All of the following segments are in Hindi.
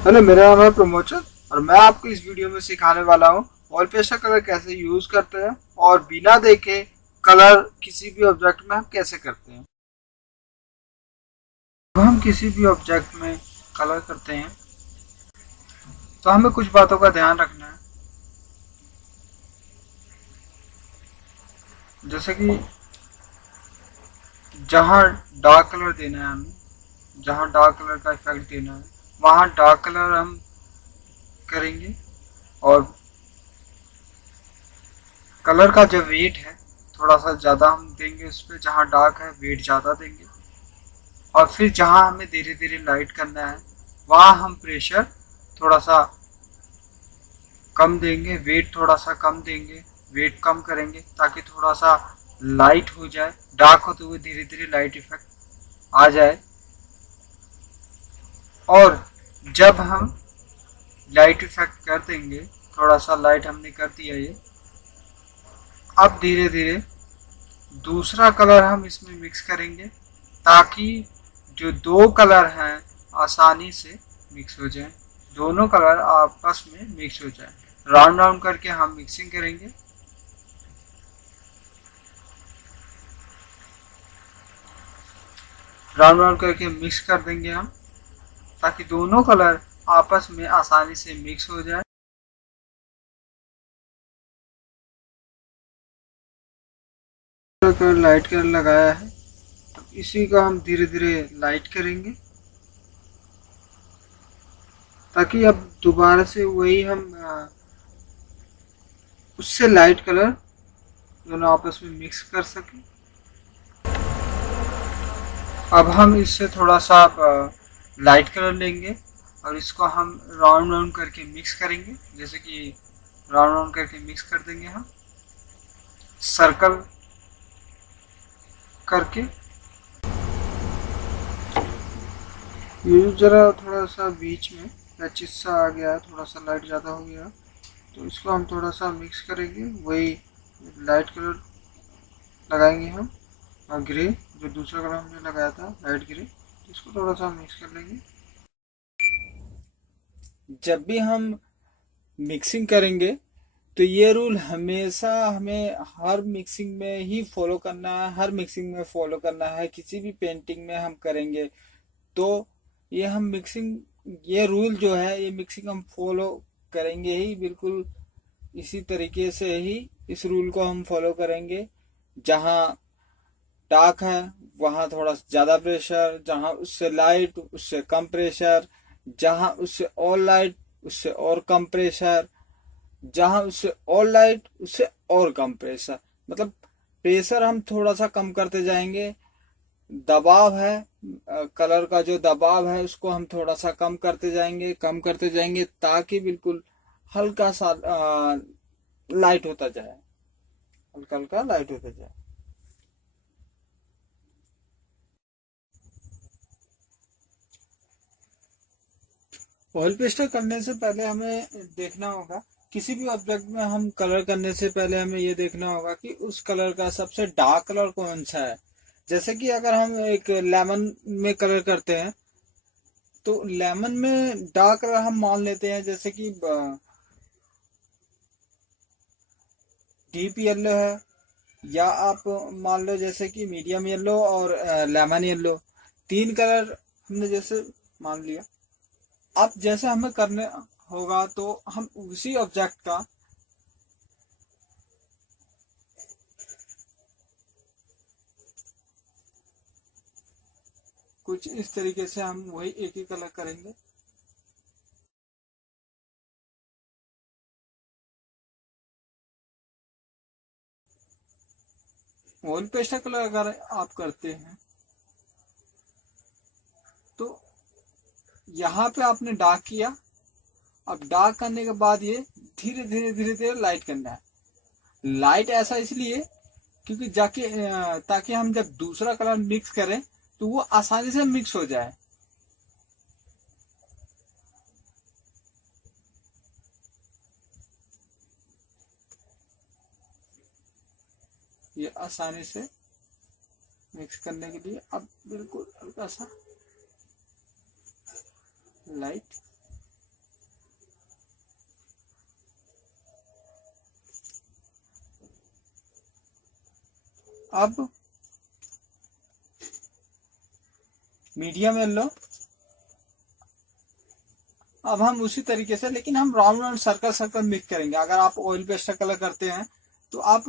हेलो, मेरा नाम है प्रमोचन और मैं आपको इस वीडियो में सिखाने वाला हूँ वॉलपेपर कलर कैसे यूज करते हैं और बिना देखे कलर किसी भी ऑब्जेक्ट में हम कैसे करते हैं। तो हम किसी भी ऑब्जेक्ट में कलर करते हैं तो हमें कुछ बातों का ध्यान रखना है। जैसे कि जहाँ डार्क कलर देना है हमें, जहाँ डार्क कलर का इफेक्ट देना है वहाँ डार्क कलर हम करेंगे। और कलर का जो वेट है थोड़ा सा ज़्यादा हम देंगे उस पर, जहाँ डार्क है वेट ज़्यादा देंगे। और फिर जहाँ हमें धीरे धीरे लाइट करना है वहाँ हम प्रेशर थोड़ा सा कम देंगे, वेट थोड़ा सा कम देंगे, वेट कम करेंगे ताकि थोड़ा सा लाइट हो जाए, डार्क होते हुए धीरे धीरे लाइट इफेक्ट आ जाए। और जब हम लाइट इफेक्ट कर देंगे, थोड़ा सा लाइट हमने कर दिया ये, अब धीरे धीरे दूसरा कलर हम इसमें मिक्स करेंगे ताकि जो दो कलर हैं आसानी से मिक्स हो जाए, दोनों कलर आपस में मिक्स हो जाए। राउंड राउंड करके हम मिक्सिंग करेंगे। राउंड राउंड करके मिक्स कर देंगे हम ताकि दोनों कलर आपस में आसानी से मिक्स हो जाए। कलर लाइट कलर लगाया है तो इसी का हम धीरे धीरे लाइट करेंगे ताकि अब दोबारा से वही हम उससे लाइट कलर दोनों आपस में मिक्स कर सकें। अब हम इससे थोड़ा सा लाइट कलर लेंगे और इसको हम राउंड राउंड करके मिक्स करेंगे। जैसे कि राउंड राउंड करके मिक्स कर देंगे हम सर्कल करके। ये जरा थोड़ा सा बीच में पैचिस सा आ गया है, थोड़ा सा लाइट ज़्यादा हो गया, तो इसको हम थोड़ा सा मिक्स करेंगे। वही लाइट कलर लगाएंगे हम और ग्रे, जो दूसरा कलर हमने लगाया था लाइट ग्रे, तो इसको थोड़ा सा मिक्स कर लेंगे। जब भी हम मिक्सिंग करेंगे तो ये रूल हमेशा हमें हर मिक्सिंग में ही फॉलो करना है, हर मिक्सिंग में फॉलो करना है। किसी भी पेंटिंग में हम करेंगे तो ये हम मिक्सिंग, ये रूल जो है ये मिक्सिंग हम फॉलो करेंगे ही बिल्कुल। इसी तरीके से ही इस रूल को हम फॉलो करेंगे। जहाँ डार्क है वहाँ थोड़ा ज़्यादा प्रेशर, जहाँ उससे लाइट उससे कम प्रेशर, जहाँ उससे और लाइट उससे और कम प्रेशर, जहाँ उससे और लाइट उससे और कम प्रेशर। मतलब प्रेशर हम थोड़ा सा कम करते जाएंगे। दबाव है, कलर का जो दबाव है उसको हम थोड़ा सा कम करते जाएंगे, कम करते जाएंगे ताकि बिल्कुल हल्का सा लाइट होता जाए, हल्का हल्का लाइट होता जाए। ऑयल पेस्टर करने से पहले हमें देखना होगा, किसी भी ऑब्जेक्ट में हम कलर करने से पहले हमें ये देखना होगा कि उस कलर का सबसे डार्क कलर कौन सा है। जैसे कि अगर हम एक लेमन में कलर करते हैं तो लेमन में डार्क कलर हम मान लेते हैं जैसे कि डीप येलो है, या आप मान लो जैसे कि मीडियम येलो और लेमन येलो, तीन कलर हमने जैसे मान लिया। अब जैसे हमें करने होगा तो हम उसी ऑब्जेक्ट का कुछ इस तरीके से हम वही एक ही कलर करेंगे। ऑयल पेस्टल कलर अगर आप करते हैं तो यहाँ पे आपने डार्क किया, अब डार्क करने के बाद ये धीरे धीरे धीरे धीरे लाइट करना है। लाइट ऐसा इसलिए क्योंकि जाके ताकि हम जब दूसरा कलर मिक्स करें तो वो आसानी से मिक्स हो जाए। ये आसानी से मिक्स करने के लिए अब बिल्कुल हल्का सा लाइट अब मीडियम येलो, अब हम उसी तरीके से, लेकिन हम round round circle circle mix करेंगे। अगर आप ऑयल पेस्टल कलर करते हैं तो आप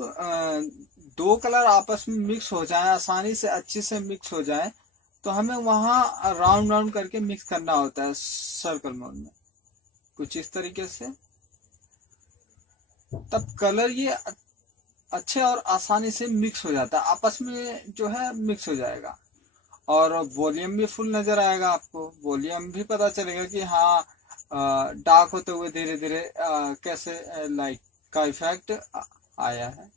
दो कलर आपस में मिक्स हो जाए, आसानी से अच्छे से मिक्स हो जाए, तो हमें वहां राउंड राउंड करके मिक्स करना होता है सर्कल मोड में, कुछ इस तरीके से। तब कलर ये अच्छे और आसानी से मिक्स हो जाता है, आपस में जो है मिक्स हो जाएगा। और वॉल्यूम भी फुल नजर आएगा आपको, वॉल्यूम भी पता चलेगा कि हाँ डार्क होते हुए धीरे धीरे कैसे लाइट का इफेक्ट आया है।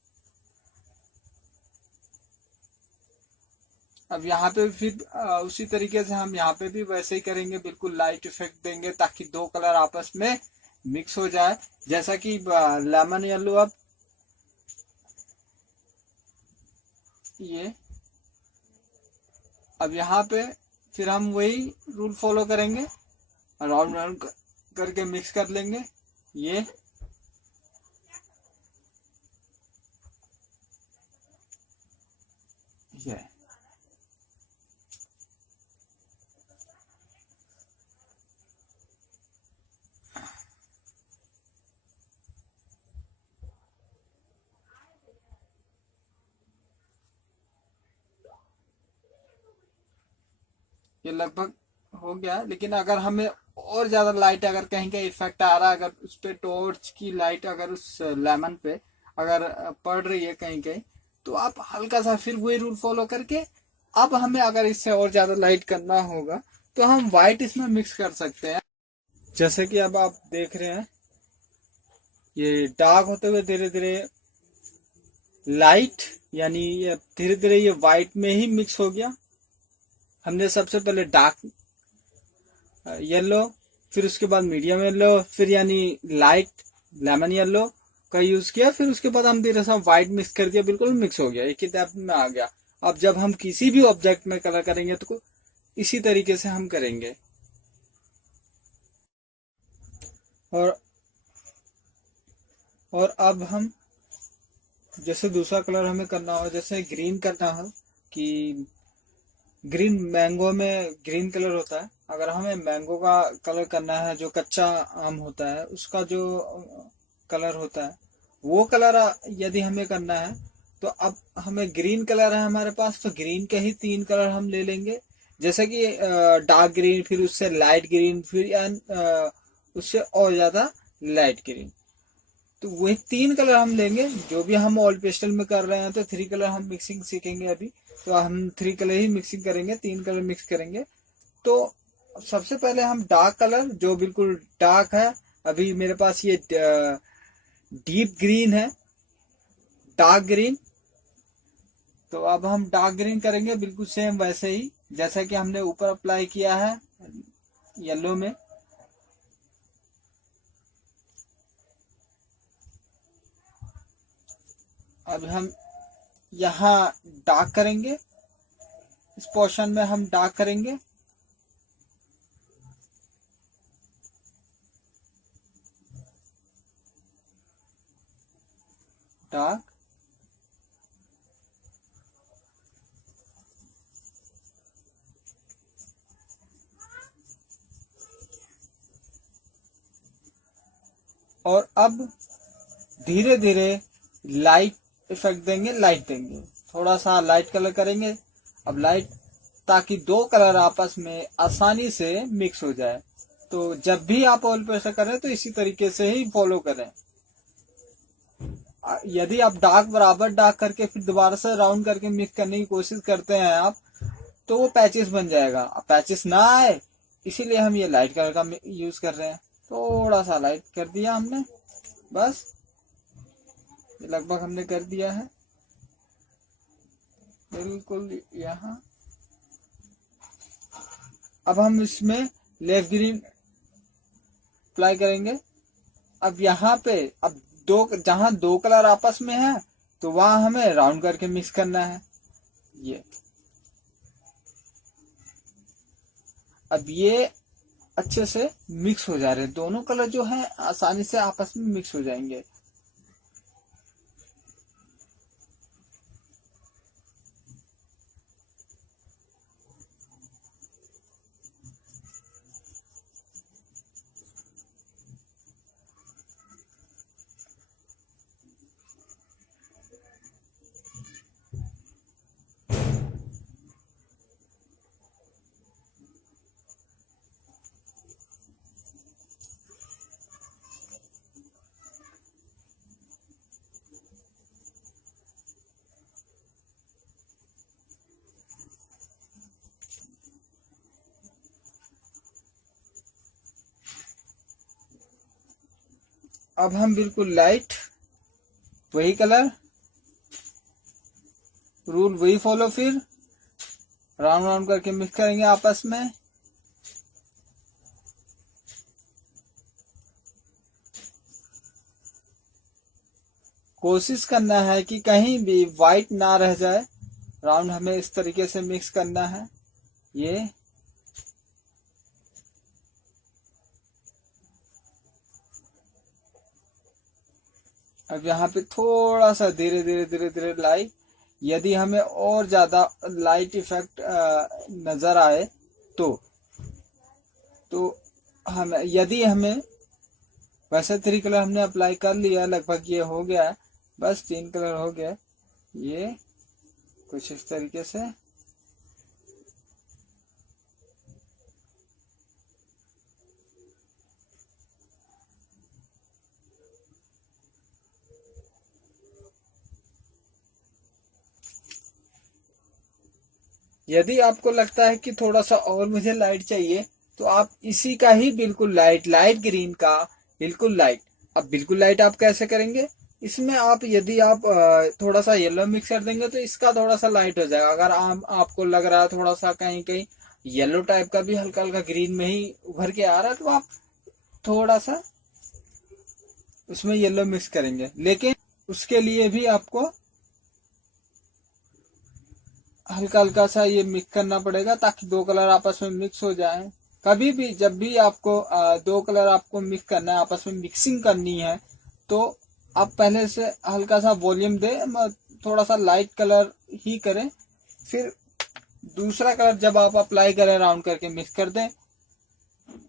अब यहाँ पे फिर उसी तरीके से हम यहाँ पे भी वैसे ही करेंगे, बिल्कुल लाइट इफेक्ट देंगे ताकि दो कलर आपस में मिक्स हो जाए। जैसा कि लेमन येलो, ये अब यहाँ पे फिर हम वही रूल फॉलो करेंगे, राउंड राउंड करके मिक्स कर लेंगे। ये ये लगभग हो गया। लेकिन अगर हमें और ज्यादा लाइट, अगर कहीं का इफेक्ट आ रहा है, अगर उस पे टॉर्च की लाइट अगर उस लेमन पे अगर पड़ रही है कहीं कहीं, तो आप हल्का सा फिर वही रूल फॉलो करके, अब हमें अगर इससे और ज्यादा लाइट करना होगा तो हम व्हाइट इसमें मिक्स कर सकते हैं। जैसे कि अब आप देख रहे हैं ये डार्क होते हुए धीरे धीरे लाइट, यानी ये धीरे धीरे ये व्हाइट में ही मिक्स हो गया। हमने सबसे पहले डार्क येलो, फिर उसके बाद मीडियम येलो, फिर यानी लाइट लेमन येलो का यूज किया, फिर उसके बाद हम धीरे से व्हाइट मिक्स कर दिया, बिल्कुल मिक्स हो गया, एक ही डेप्थ में आ गया। अब जब हम किसी भी ऑब्जेक्ट में कलर करेंगे तो इसी तरीके से हम करेंगे। और अब हम जैसे दूसरा कलर हमें करना हो, जैसे ग्रीन करना हो, कि ग्रीन मैंगो में ग्रीन कलर होता है, अगर हमें मैंगो का कलर करना है, जो कच्चा आम होता है उसका जो कलर होता है, वो कलर यदि हमें करना है तो अब हमें ग्रीन कलर है हमारे पास, तो ग्रीन के ही तीन कलर हम ले लेंगे। जैसे कि डार्क ग्रीन, फिर उससे लाइट ग्रीन, फिर उससे और ज्यादा लाइट ग्रीन, तो वही तीन कलर हम लेंगे। जो भी हम ऑयल पेस्टल में कर रहे हैं तो थ्री कलर हम मिक्सिंग सीखेंगे अभी, तो हम थ्री कलर ही मिक्सिंग करेंगे, तीन कलर मिक्स करेंगे। तो सबसे पहले हम डार्क कलर, जो बिल्कुल डार्क है, अभी मेरे पास ये डीप ग्रीन है, डार्क ग्रीन, तो अब हम डार्क ग्रीन करेंगे बिल्कुल सेम वैसे ही जैसा कि हमने ऊपर अप्लाई किया है येलो में। अब हम यहाँ डार्क करेंगे, इस पोर्शन में हम डार्क करेंगे, डार्क, और अब धीरे धीरे लाइट इफेक्ट देंगे, लाइट देंगे, थोड़ा सा लाइट कलर करेंगे। अब लाइट, ताकि दो कलर आपस में आसानी से मिक्स हो जाए। तो जब भी आप ऑयल पेस्टल करें तो इसी तरीके से ही फॉलो करें। यदि आप डार्क बराबर डार्क करके फिर दोबारा से राउंड करके मिक्स करने की कोशिश करते हैं आप, तो वो पैचेस बन जाएगा। अब पैचेस ना आए इसीलिए हम ये लाइट कलर का यूज कर रहे हैं। थोड़ा सा लाइट कर दिया हमने, बस ये लगभग हमने कर दिया है बिल्कुल यहाँ। अब हम इसमें लेफ्ट ग्रीन अप्लाई करेंगे। अब यहाँ पे अब जहां दो कलर आपस में है तो वहां हमें राउंड करके मिक्स करना है। ये अब ये अच्छे से मिक्स हो जा रहे हैं, दोनों कलर जो है आसानी से आपस में मिक्स हो जाएंगे। अब हम बिल्कुल लाइट वही कलर, रूल वही फॉलो, फिर राउंड राउंड करके मिक्स करेंगे आपस में। कोशिश करना है कि कहीं भी वाइट ना रह जाए। राउंड हमें इस तरीके से मिक्स करना है। ये अब यहाँ पे थोड़ा सा धीरे धीरे धीरे धीरे लाइट, यदि हमें और ज्यादा लाइट इफेक्ट नजर आए तो हम, यदि हमें, वैसे 3 कलर हमने अप्लाई कर लिया, लगभग ये हो गया है, बस 3 कलर हो गया। ये कुछ इस तरीके से। यदि आपको लगता है कि थोड़ा सा और मुझे लाइट चाहिए, तो आप इसी का ही बिल्कुल लाइट, लाइट ग्रीन का बिल्कुल लाइट। अब बिल्कुल लाइट आप कैसे करेंगे, इसमें आप, यदि आप थोड़ा सा येलो मिक्स कर देंगे तो इसका थोड़ा सा लाइट हो जाएगा। अगर आपको लग रहा है थोड़ा सा कहीं कहीं येलो टाइप का भी हल्का हल्का ग्रीन में ही उभर के आ रहा है, तो आप थोड़ा सा उसमें येलो मिक्स करेंगे। लेकिन उसके लिए भी आपको हल्का हल्का सा ये मिक्स करना पड़ेगा, ताकि 2 कलर आपस में मिक्स हो जाए। कभी भी जब भी आपको 2 कलर आपको मिक्स करना है, आपस में मिक्सिंग करनी है, तो आप पहले से हल्का सा वॉल्यूम दे, थोड़ा सा लाइट कलर ही करें, फिर दूसरा कलर जब आप अप्लाई करें, राउंड करके मिक्स कर दें,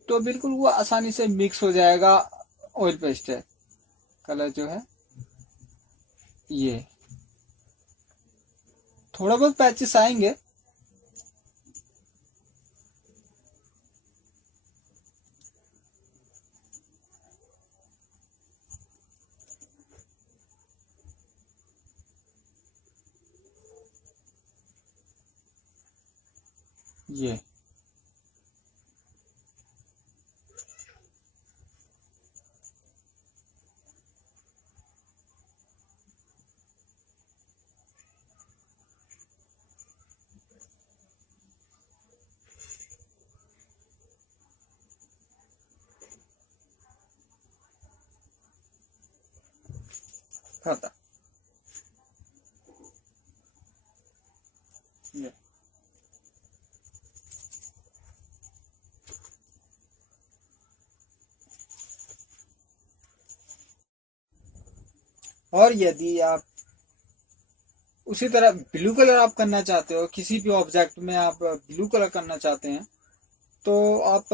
तो बिल्कुल वो आसानी से मिक्स हो जाएगा। ऑयल पेस्टर कलर जो है, ये थोड़ा बहुत पैचेस आएंगे। ये खाता, ये और यदि आप उसी तरह ब्लू कलर आप करना चाहते हो, किसी भी ऑब्जेक्ट में आप ब्लू कलर करना चाहते हैं, तो आप,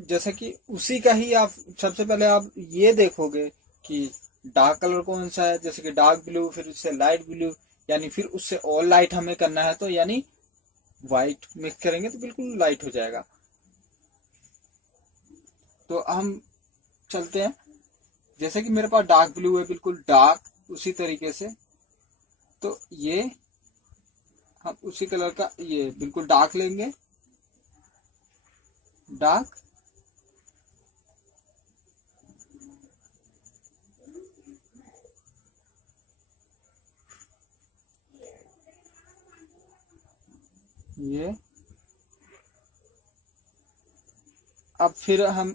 जैसे कि उसी का ही आप सबसे पहले आप ये देखोगे कि डार्क कलर कौन सा है, जैसे कि डार्क ब्लू, फिर उससे लाइट ब्लू, यानी फिर उससे और लाइट हमें करना है, तो यानी व्हाइट मिक्स करेंगे तो बिल्कुल लाइट हो जाएगा। तो हम चलते हैं, जैसे कि मेरे पास डार्क ब्लू है, बिल्कुल डार्क उसी तरीके से, तो ये हम उसी कलर का ये बिल्कुल डार्क लेंगे, डार्क, ये। अब फिर हम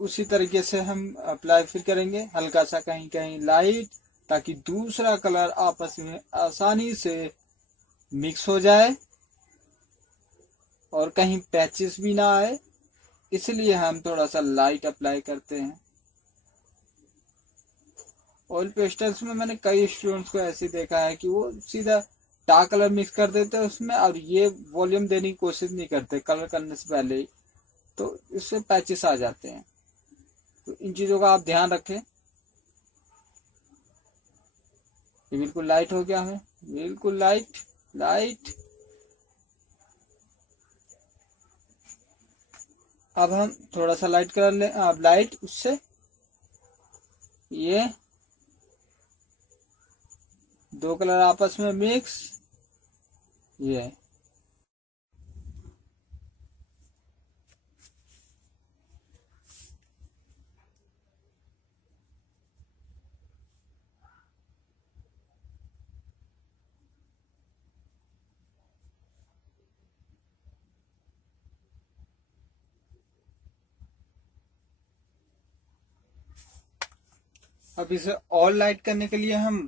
उसी तरीके से हम अप्लाई फिर करेंगे, हल्का सा कहीं कहीं लाइट, ताकि दूसरा कलर आपस में आसानी से मिक्स हो जाए और कहीं पैचेस भी ना आए, इसलिए हम थोड़ा सा लाइट अप्लाई करते हैं। ऑयल पेस्टल्स में मैंने कई स्टूडेंट्स को ऐसे देखा है कि वो सीधा डार्क कलर मिक्स कर देते हैं उसमें, और ये वॉल्यूम देने की कोशिश नहीं करते कलर करने से पहले ही, तो इससे पैचेस आ जाते हैं। तो इन चीजों का आप ध्यान रखें। ये बिल्कुल लाइट हो गया, हमें बिल्कुल लाइट, लाइट। अब हम थोड़ा सा लाइट कर ले, अब लाइट उससे, ये 2 कलर आपस में मिक्स, ये अब इसे और लाइट करने के लिए हम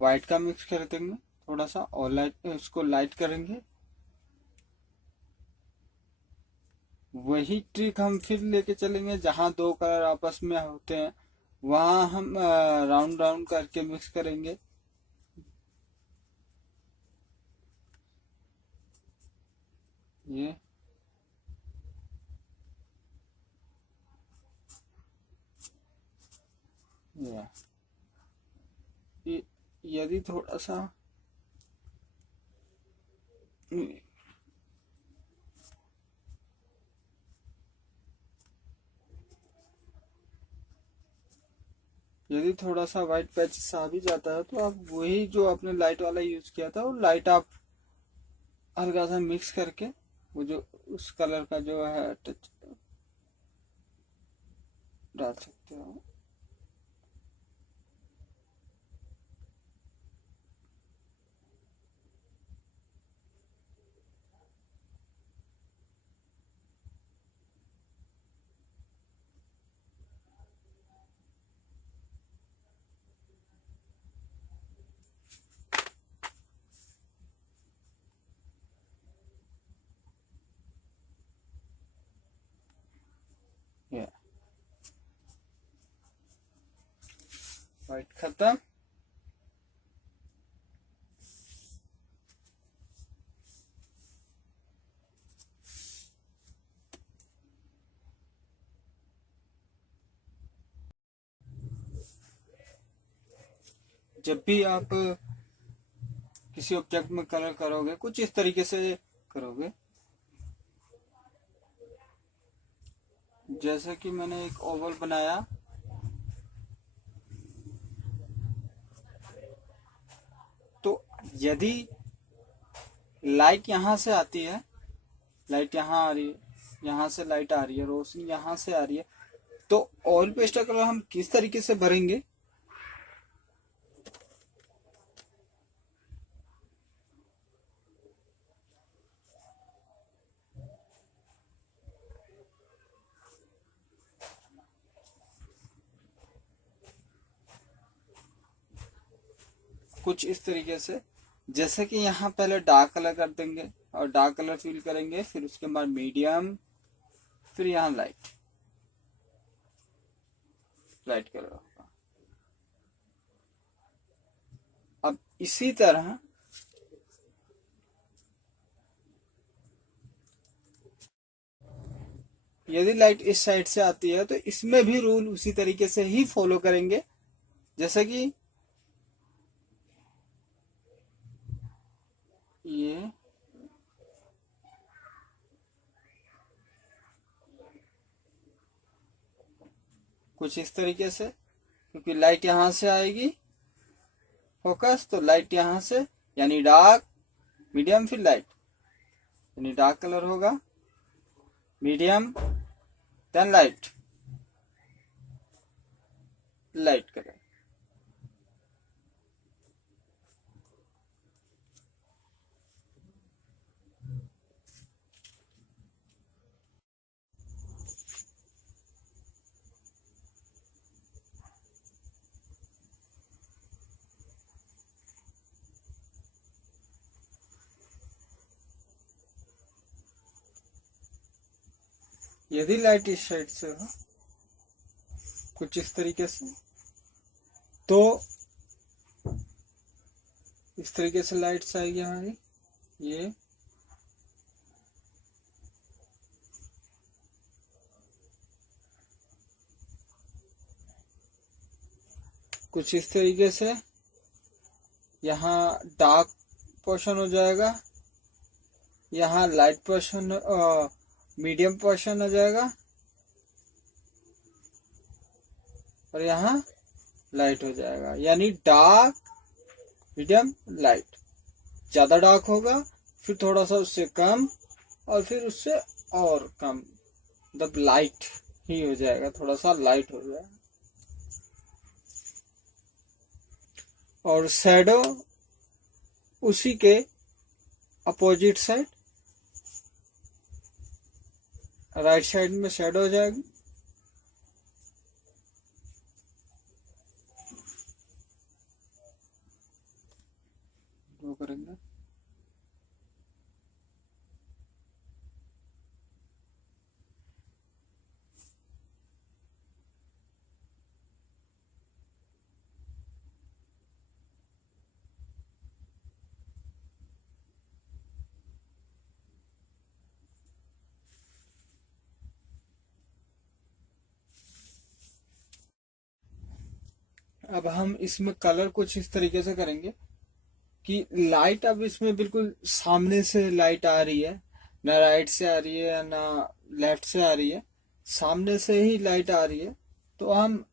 व्हाइट का मिक्स कर देंगे, थोड़ा सा और लाइट, उसको लाइट करेंगे। वही ट्रिक हम फिर लेके चलेंगे, जहां दो कलर आपस में होते हैं वहां हम राउंड राउंड करके मिक्स करेंगे। ये ये यदि थोड़ा सा यदि थोड़ा सा व्हाइट पैचेस आ भी जाता है तो आप वही जो आपने लाइट वाला यूज किया था वो लाइट आप हल्का सा मिक्स करके वो जो उस कलर का जो है टच डाल सकते हो। ये व्हाइट खत्म। जब भी आप किसी ऑब्जेक्ट में कलर करोगे कुछ इस तरीके से करोगे, जैसे कि मैंने एक ओवल बनाया, तो यदि लाइट यहाँ से आती है, लाइट यहाँ आ रही है, यहाँ से लाइट आ रही है, रोशनी यहाँ से आ रही है, तो ऑयल पेस्टल कलर हम किस तरीके से भरेंगे। कुछ इस तरीके से, जैसे कि यहाँ पहले डार्क कलर कर देंगे और डार्क कलर फिल करेंगे, फिर उसके बाद मीडियम, फिर यहाँ लाइट, लाइट कलर होगा। अब इसी तरह यदि लाइट इस साइड से आती है तो इसमें भी रूल उसी तरीके से ही फॉलो करेंगे, जैसे कि ये कुछ इस तरीके से, क्योंकि लाइट यहां से आएगी फोकस, तो लाइट यहां से, यानी डार्क, मीडियम, फिर लाइट, यानी डार्क कलर होगा, medium, then light, light colour. यदि लाइट इस साइड से हो कुछ इस तरीके से, तो इस तरीके से लाइट्स आएगी हमारी। ये कुछ इस तरीके से यहाँ डार्क पोर्शन हो जाएगा, यहाँ लाइट पोर्शन, मीडियम पोर्शन हो जाएगा, और यहाँ लाइट हो जाएगा, यानी डार्क, मीडियम, लाइट। ज्यादा डार्क होगा, फिर थोड़ा सा उससे कम, और फिर उससे और कम, मतलब लाइट ही हो जाएगा, थोड़ा सा लाइट हो जाएगा। और शैडो उसी के अपोजिट साइड, राइट साइड में शैडो हो जाएगी। अब हम इसमें कलर कुछ इस तरीके से करेंगे कि लाइट अब इसमें बिल्कुल सामने से लाइट आ रही है, ना राइट से आ रही है ना लेफ्ट से आ रही है, सामने से ही लाइट आ रही है। तो हम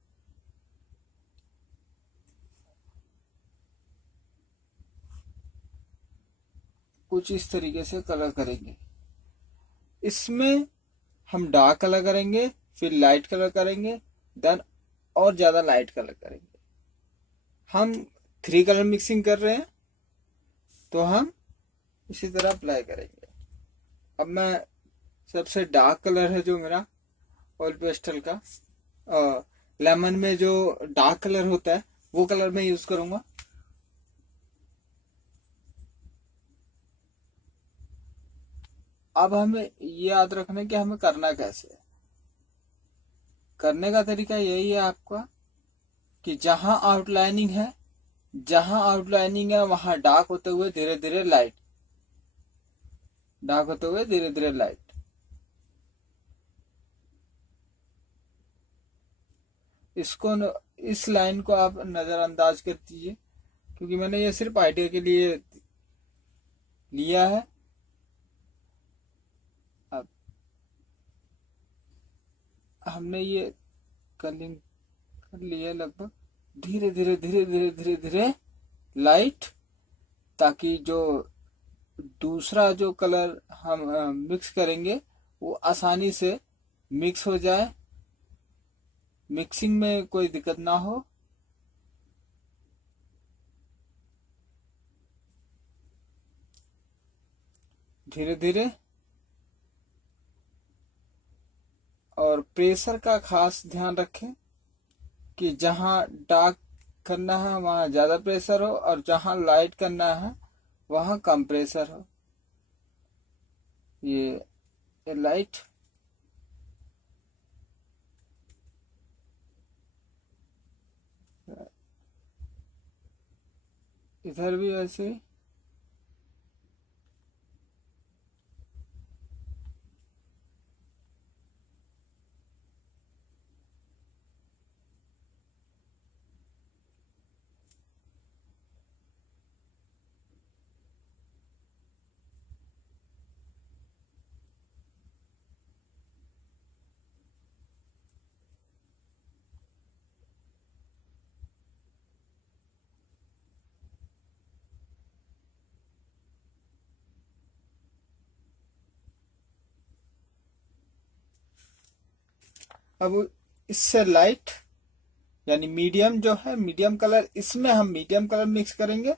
कुछ इस तरीके से कलर करेंगे। इसमें हम डार्क कलर करेंगे, फिर लाइट कलर करेंगे, देन और ज्यादा लाइट कलर करेंगे। हम 3 कलर मिक्सिंग कर रहे हैं, तो हम इसी तरह अप्लाई करेंगे। अब मैं सबसे डार्क कलर है जो मेरा ऑयल पेस्टल का, लेमन में जो डार्क कलर होता है वो कलर मैं यूज करूंगा। अब हमें ये याद रखना है कि हमें करना कैसे है। करने का तरीका यही है आपका कि जहां आउटलाइनिंग है वहां डार्क होते हुए धीरे धीरे लाइट, डार्क होते हुए धीरे धीरे लाइट। इसको इस लाइन को आप नजरअंदाज कर दीजिए, क्योंकि मैंने ये सिर्फ आइडिया के लिए लिया है। अब हमने ये कलिंग कर लिया लगभग। धीरे धीरे धीरे धीरे धीरे धीरे लाइट, ताकि जो दूसरा जो कलर हम मिक्स करेंगे वो आसानी से मिक्स हो जाए, मिक्सिंग में कोई दिक्कत ना हो। धीरे धीरे, और प्रेशर का खास ध्यान रखें कि जहां डार्क करना है वहां ज्यादा प्रेशर हो और जहां लाइट करना है वहां कम प्रेशर हो। ये लाइट, इधर भी वैसे ही। अब इससे लाइट यानी मीडियम जो है, मीडियम कलर, इसमें हम मीडियम कलर मिक्स करेंगे।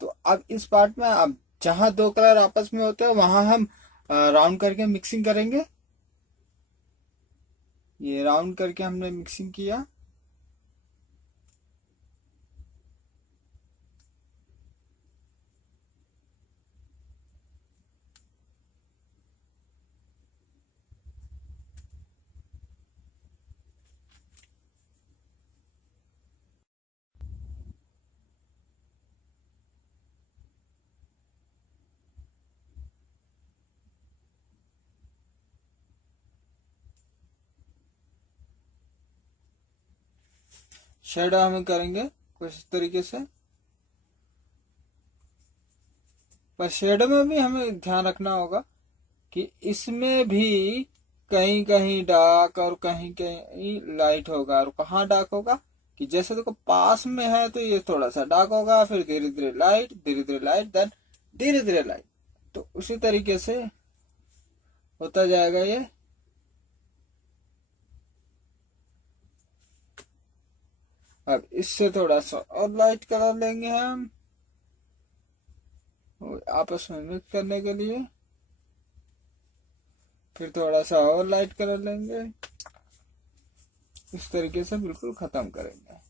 तो अब इस पार्ट में अब जहां 2 कलर आपस में होते हैं वहां हम राउंड करके मिक्सिंग करेंगे। ये राउंड करके हमने मिक्सिंग किया। शेड हम करेंगे कुछ इस तरीके से। पर शेड में भी हमें ध्यान रखना होगा कि इसमें भी कहीं कहीं डार्क और कहीं कहीं लाइट होगा। और कहाँ डार्क होगा कि जैसे देखो पास में है तो ये थोड़ा सा डार्क होगा, फिर धीरे धीरे लाइट, धीरे धीरे लाइट, देन धीरे धीरे लाइट। तो उसी तरीके से होता जाएगा ये। अब इससे थोड़ा सा और लाइट कलर लेंगे हम आपस में मिक्स करने के लिए। फिर थोड़ा सा और लाइट कलर लेंगे, इस तरीके से बिल्कुल खत्म करेंगे।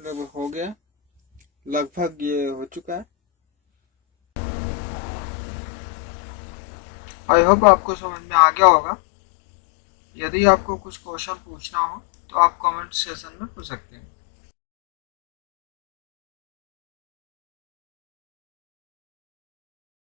लगभग हो गया, लगभग ये हो चुका है। आई होप आपको समझ में आ गया होगा। यदि आपको कुछ क्वेश्चन पूछना हो तो आप कमेंट सेशन में पूछ सकते हैं।